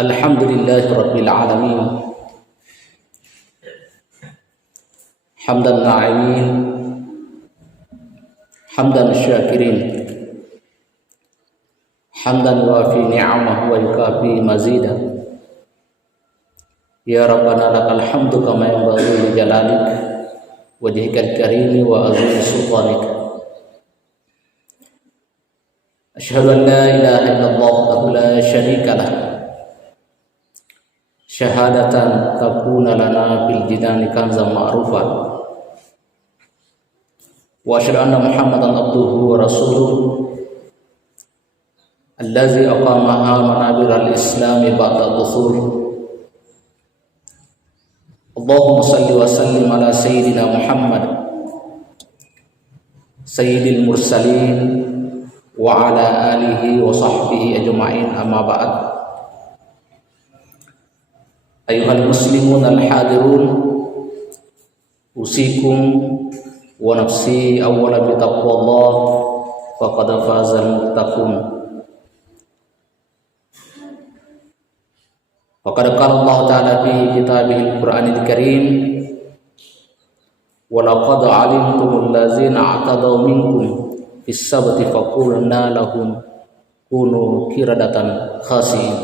Alhamdulillahi Rabbil Alamin. Hamdan na'imin, hamdan syakirin, hamdan wafi ni'amahu wa yukafi mazida. Ya Rabbana lakal hamdu kama yanbaghi li jalalik wajhikal karimi wa azimi sultanik. Asyhadu an la ilaha illallah wahdahu la syarika lah, syahadatan takuna lana bil jinani kanzan ma'rufa. Wa asyhadu anna Muhammadan abduhu wa rasuluh allazi aqamaha manabiral islami ba'da dhuhur. Allahumma salli wa sallim ala sayyidina Muhammad sayyidil mursalin wa ala alihi wa sahbihi ajma'in, amma ba'd. Ayuhal muslimun al-hadirun, usikum wa nafsi awwalan bi taqwallah faqad fazal muttaqun. Faqad qala Allah ta'ala fi kitabihil Qur'anil Karim, wa laqad 'alimtumul ladzina a'tadaw minkum fis sabti faqulna lahum kunu qiradatan khasi'in.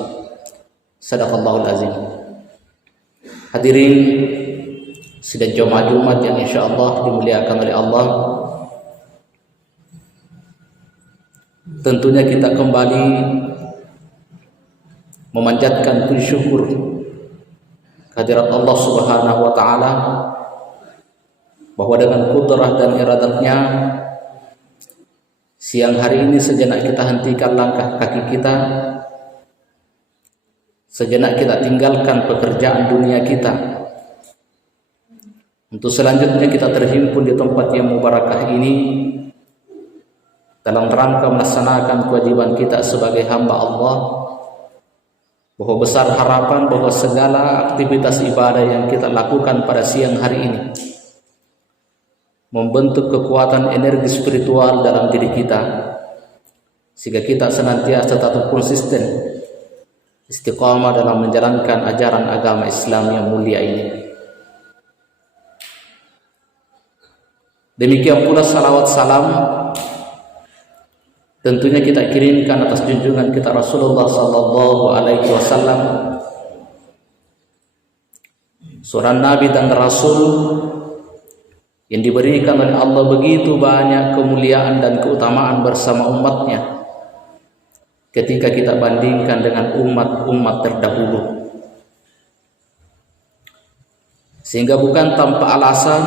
Sadaqallahul azim. Hadirin sidang jemaah Jumat yang insyaallah dimuliakan oleh Allah, tentunya kita kembali memanjatkan puji syukur kehadirat Allah Subhanahu wa taala bahwa dengan kudrah dan iradatnya siang hari ini sejenak kita hentikan langkah kaki kita, sejenak kita tinggalkan pekerjaan dunia kita, untuk selanjutnya kita terhimpun di tempat yang mubarakah ini dalam rangka melaksanakan kewajiban kita sebagai hamba Allah, bahwa besar harapan bahwa segala aktivitas ibadah yang kita lakukan pada siang hari ini membentuk kekuatan energi spiritual dalam diri kita, sehingga kita senantiasa tetap konsisten istiqamah dalam menjalankan ajaran agama Islam yang mulia ini. Demikian pula salawat salam tentunya kita kirimkan atas junjungan kita Rasulullah sallallahu alaihi wasallam, seorang nabi dan rasul yang diberikan oleh Allah begitu banyak kemuliaan dan keutamaan bersama umatnya ketika kita bandingkan dengan umat-umat terdahulu. Sehingga bukan tanpa alasan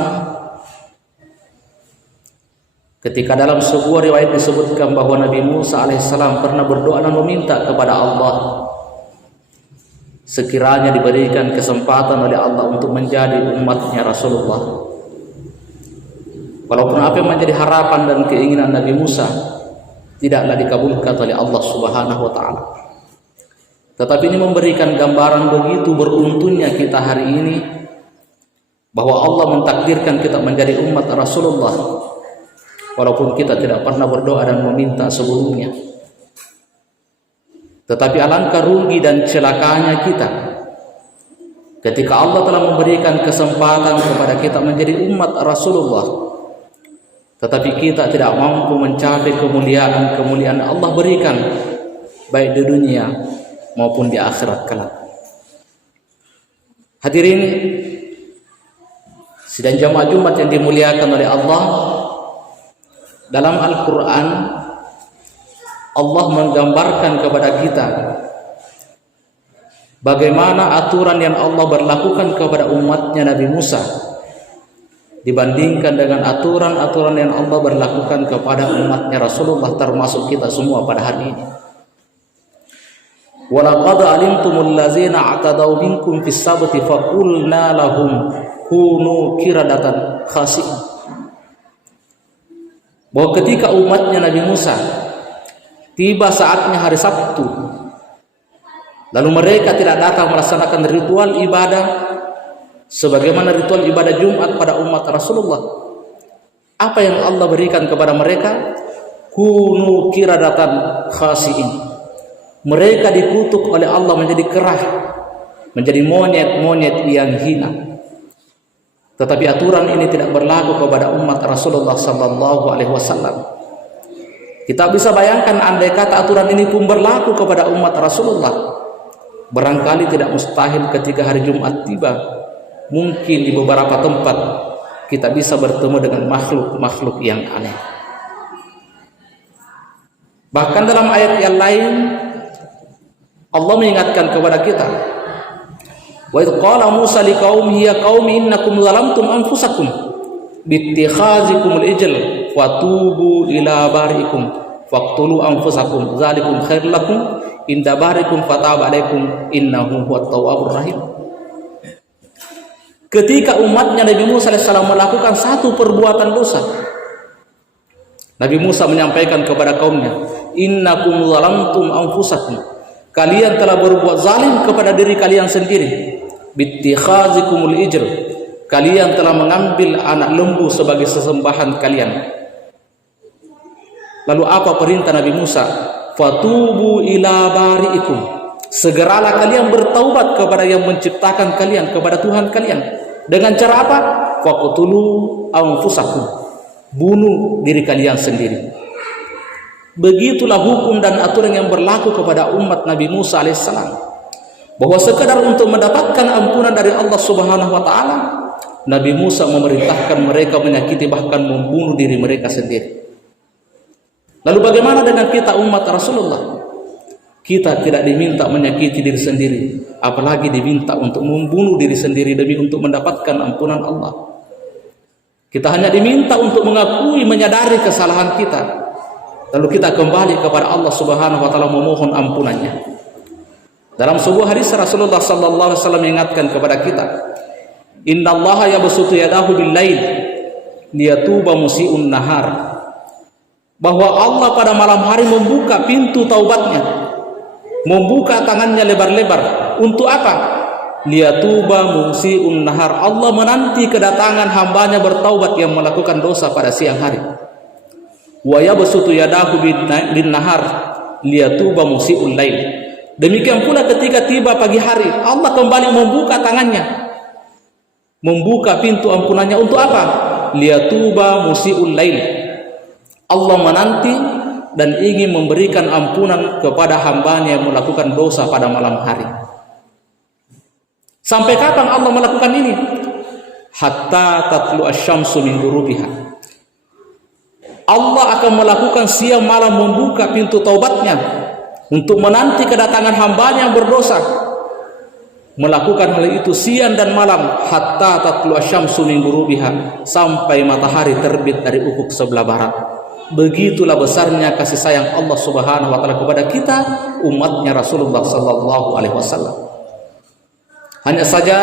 ketika dalam sebuah riwayat disebutkan bahwa Nabi Musa alaihissalam pernah berdoa dan meminta kepada Allah sekiranya diberikan kesempatan oleh Allah untuk menjadi umatnya Rasulullah. Walaupun apa yang menjadi harapan dan keinginan Nabi Musa tidaklah dikabulkan oleh Allah Subhanahu wa taala. Tetapi ini memberikan gambaran begitu beruntungnya kita hari ini bahwa Allah mentakdirkan kita menjadi umat Rasulullah walaupun kita tidak pernah berdoa dan meminta sebelumnya. Tetapi alangkah rugi dan celakanya kita ketika Allah telah memberikan kesempatan kepada kita menjadi umat Rasulullah, tetapi kita tidak mampu mencapai kemuliaan Allah berikan baik di dunia maupun di akhirat kelak. Hadirin sidang jamaah Jumat yang dimuliakan oleh Allah, dalam Al-Quran Allah menggambarkan kepada kita bagaimana aturan yang Allah berlakukan kepada umatnya Nabi Musa dibandingkan dengan aturan-aturan yang Allah berlakukan kepada umatnya Rasulullah, termasuk kita semua pada hari ini. Wa laqad alimtumul ladzina a'tadaw minkum fis sabti faqulna lahum kunu qiradatan khasi'in. Bahwa ketika umatnya Nabi Musa tiba saatnya hari Sabtu, lalu mereka tidak datang melaksanakan ritual ibadah sebagaimana ritual ibadah Jumat pada umat Rasulullah, apa yang Allah berikan kepada mereka? Kunu qiradatan khasi'in, Mereka dikutuk oleh Allah menjadi kerah, menjadi monyet-monyet yang hina. Tetapi aturan ini tidak berlaku kepada umat Rasulullah sallallahu alaihi wasallam. Kita bisa bayangkan andai kata aturan ini pun berlaku kepada umat Rasulullah, barangkali tidak mustahil ketika hari Jumat tiba, mungkin di beberapa tempat kita bisa bertemu dengan makhluk-makhluk yang aneh. Bahkan dalam ayat yang lain Allah mengingatkan kepada kita, wa idh qala Musa liqaumihi ya qaumi innakum zalamtum anfusakum bittikhazikumul ijl fatubu ila barikum faqtulu anfusakum dzalikum khairul lakum inda barikum fataba alaikum innahu huwat tawwabur rahim. Ketika umatnya Nabi Musa AS melakukan satu perbuatan dosa, Nabi Musa menyampaikan kepada kaumnya, innakum zalamtum anfusakum, kalian telah berbuat zalim kepada diri kalian sendiri, bittikhazikumul ijl, kalian telah mengambil anak lembu sebagai sesembahan kalian. Lalu apa perintah Nabi Musa? Fatubu ila bari'ikum, segeralah kalian bertaubat kepada yang menciptakan kalian, kepada Tuhan kalian. Dengan cara apa? Faqtulu anfusakum, bunuh diri kalian sendiri. Begitulah hukum dan aturan yang berlaku kepada umat Nabi Musa alaihissalam, bahwa sekadar untuk mendapatkan ampunan dari Allah Subhanahu wa taala, Nabi Musa memerintahkan mereka menyakiti bahkan membunuh diri mereka sendiri. Lalu bagaimana dengan kita umat Rasulullah? Kita tidak diminta menyakiti diri sendiri, apalagi diminta untuk membunuh diri sendiri demi untuk mendapatkan ampunan Allah. Kita hanya diminta untuk mengakui, menyadari kesalahan kita, lalu kita kembali kepada Allah Subhanahu wa taala memohon ampunannya. Dalam sebuah hadis Rasulullah sallallahu alaihi wasallam mengingatkan kepada kita, innallaha yabsutu yadahu bil-lail liyatuba musii'un nahar, bahwa Allah pada malam hari membuka pintu taubatnya, membuka tangannya lebar-lebar. Untuk apa? Liyatuba musii'un nahar, Allah menanti kedatangan hambanya bertaubat yang melakukan dosa pada siang hari. Wa yabsutu yadahu bin nahar liyatuba musii'ul lail, demikian pula ketika tiba pagi hari, Allah kembali membuka tangannya, membuka pintu ampunannya. Untuk apa? Liyatuba musii'ul lail, Allah menanti dan ingin memberikan ampunan kepada hambanya yang melakukan dosa pada malam hari. Sampai kapan Allah melakukan ini? Hatta tatlu asy-syamsu min ghurubiha, Allah akan melakukan siang malam membuka pintu taubatnya untuk menanti kedatangan hambanya yang berdosa. Melakukan hal itu siang dan malam, hatta tatlu asy-syamsu min ghurubiha, sampai matahari terbit dari ufuk sebelah barat. Begitulah besarnya kasih sayang Allah Subhanahu wa taala kepada kita, umatnya Rasulullah sallallahu alaihi wasallam. Hanya saja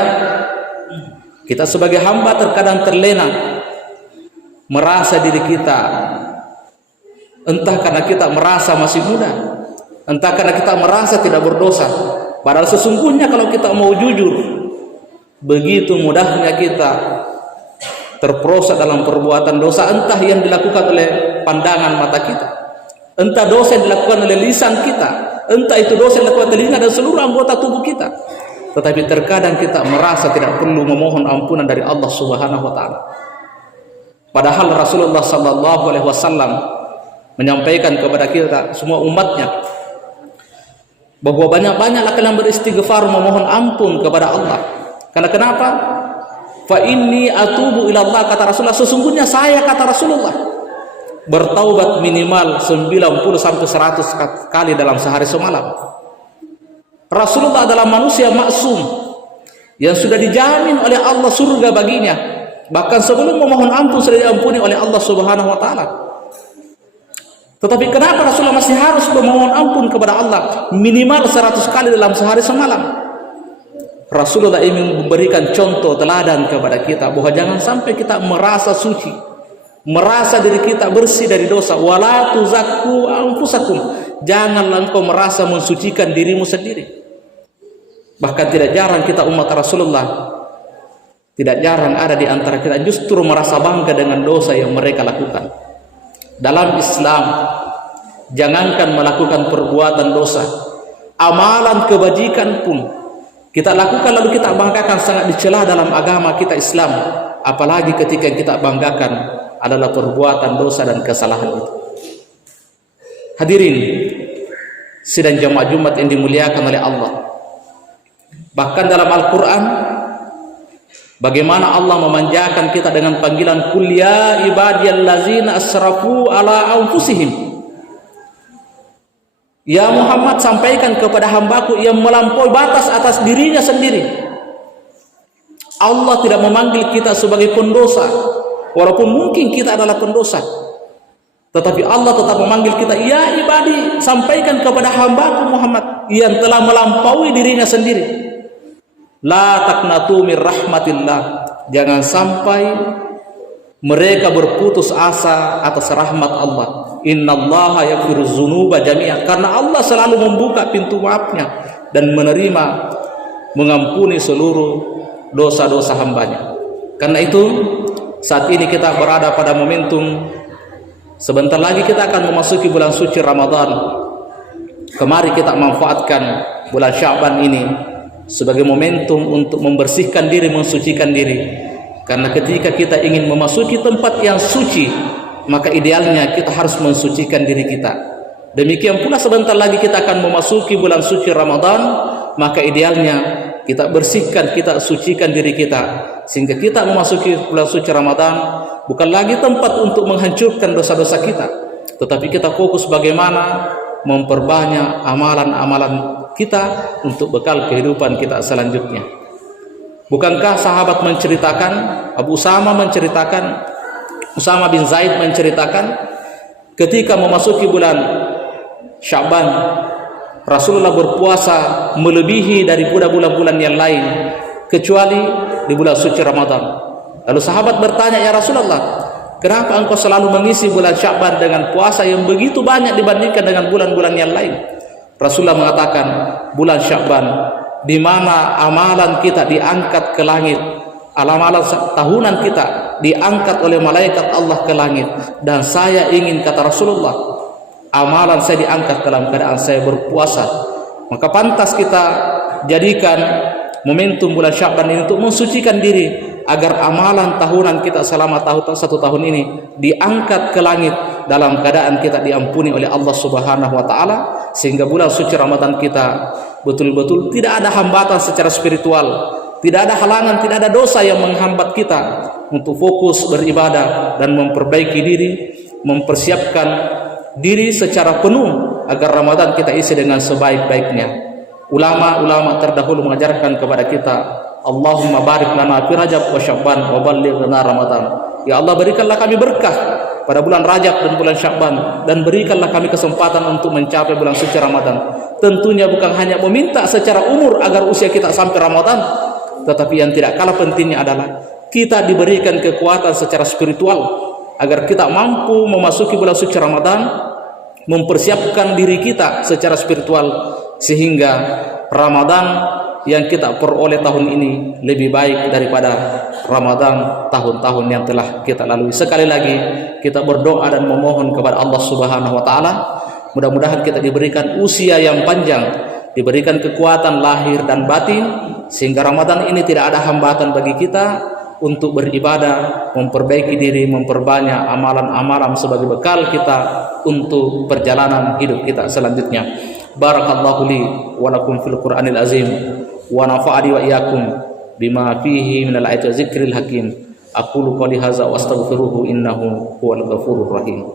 kita sebagai hamba terkadang terlena, merasa diri kita, entah karena kita merasa masih muda, entah karena kita merasa tidak berdosa, padahal sesungguhnya kalau kita mau jujur, begitu mudahnya kita terperosok dalam perbuatan dosa, entah yang dilakukan oleh pandangan mata kita, entah dosa yang dilakukan oleh lisan kita, entah itu dosa yang dilakukan telinga dan seluruh anggota tubuh kita. Tetapi terkadang kita merasa tidak perlu memohon ampunan dari Allah Subhanahu wa taala. Padahal Rasulullah sallallahu alaihi wasallam menyampaikan kepada kita semua umatnya bahwa banyak-banyaklah kalian beristighfar, memohon ampun kepada Allah. Karena kenapa? Fa inni atubu ila Allah, kata Rasulullah, sesungguhnya saya, kata Rasulullah, bertaubat minimal 90 sampai 100 kali dalam sehari semalam. Rasulullah adalah manusia maksum yang sudah dijamin oleh Allah surga baginya. Bahkan sebelum memohon ampun sudah diampuni oleh Allah Subhanahu wa taala. Tetapi kenapa Rasulullah masih harus memohon ampun kepada Allah minimal 100 kali dalam sehari semalam? Rasulullah ingin memberikan contoh teladan kepada kita bahwa jangan sampai kita merasa suci, merasa diri kita bersih dari dosa. Wala tuzakku anfusakum, janganlah engkau merasa mensucikan dirimu sendiri. Bahkan tidak jarang kita umat Rasulullah, tidak jarang ada di antara kita justru merasa bangga dengan dosa yang mereka lakukan. Dalam Islam, jangankan melakukan perbuatan dosa, amalan kebajikan pun kita lakukan lalu kita banggakan sangat dicela dalam agama kita Islam, apalagi ketika yang kita banggakan adalah perbuatan dosa dan kesalahan itu. Hadirin sidang jamaah Jumat yang dimuliakan oleh Allah, bahkan dalam Al-Quran bagaimana Allah memanjakan kita dengan panggilan qul ya ibadiyallazina asrafu ala anfusihim. Ya Muhammad, sampaikan kepada hambaku yang melampaui batas atas dirinya sendiri. Allah tidak memanggil kita sebagai pendosa, walaupun mungkin kita adalah pendosa, tetapi Allah tetap memanggil kita, ya ibadi, sampaikan kepada hambaku Muhammad yang telah melampaui dirinya sendiri. La taqnatu min rahmatillah, jangan sampai mereka berputus asa atas rahmat Allah. Innallaha yaghfiru dzunuba jami'an, karena Allah selalu membuka pintu maafnya dan menerima mengampuni seluruh dosa-dosa hambanya. Karena itu saat ini kita berada pada momentum, sebentar lagi kita akan memasuki bulan suci Ramadan. Kemari kita manfaatkan bulan Sya'ban ini sebagai momentum untuk membersihkan diri, mensucikan diri. Karena ketika kita ingin memasuki tempat yang suci, maka idealnya kita harus mensucikan diri kita. Demikian pula sebentar lagi kita akan memasuki bulan suci Ramadan, maka idealnya kita bersihkan, kita sucikan diri kita, sehingga kita memasuki bulan suci Ramadan bukan lagi tempat untuk menghancurkan dosa-dosa kita, tetapi kita fokus bagaimana memperbanyak amalan-amalan kita untuk bekal kehidupan kita selanjutnya. Bukankah sahabat menceritakan, Usama bin Zaid menceritakan, ketika memasuki bulan Sya'ban, Rasulullah berpuasa melebihi daripada bulan-bulan yang lain kecuali di bulan suci Ramadan. Lalu sahabat bertanya, ya Rasulullah, kenapa engkau selalu mengisi bulan Sya'ban dengan puasa yang begitu banyak dibandingkan dengan bulan-bulan yang lain? Rasulullah mengatakan, bulan Sya'ban di mana amalan kita diangkat ke langit, amalan tahunan kita diangkat oleh malaikat Allah ke langit, dan saya ingin, kata Rasulullah, amalan saya diangkat dalam keadaan saya berpuasa. Maka pantas kita jadikan momentum bulan Sya'ban ini untuk mensucikan diri, agar amalan tahunan kita selama satu tahun ini diangkat ke langit dalam keadaan kita diampuni oleh Allah Subhanahu wa taala, sehingga bulan suci Ramadan kita betul-betul tidak ada hambatan secara spiritual, tidak ada halangan, tidak ada dosa yang menghambat kita untuk fokus beribadah dan memperbaiki diri, mempersiapkan diri secara penuh agar Ramadan kita isi dengan sebaik-baiknya. Ulama-ulama terdahulu mengajarkan kepada kita, Allahumma barik lana fi Rajab wa Sya'ban wa ballighna Ramadan. Ya Allah, berikanlah kami berkah pada bulan Rajab dan bulan Sya'ban, dan berikanlah kami kesempatan untuk mencapai bulan suci Ramadan. Tentunya bukan hanya meminta secara umur agar usia kita sampai Ramadan, tetapi yang tidak kalah pentingnya adalah kita diberikan kekuatan secara spiritual agar kita mampu memasuki bulan suci Ramadan, mempersiapkan diri kita secara spiritual, sehingga Ramadan yang kita peroleh tahun ini lebih baik daripada Ramadan tahun-tahun yang telah kita lalui. Sekali lagi kita berdoa dan memohon kepada Allah Subhanahu wa taala, mudah-mudahan kita diberikan usia yang panjang, diberikan kekuatan lahir dan batin, sehingga Ramadan ini tidak ada hambatan bagi kita untuk beribadah, memperbaiki diri, memperbanyak amalan-amalan sebagai bekal kita untuk perjalanan hidup kita selanjutnya. Barakallahu li wa lakum fil Qur'anil azim, wa nafa'ani wa iyyakum bima fihi minal ayati wa zikril hakim. Aqulu qouli hadza wa astaghfiruhu innahu huwal ghafurur rahim.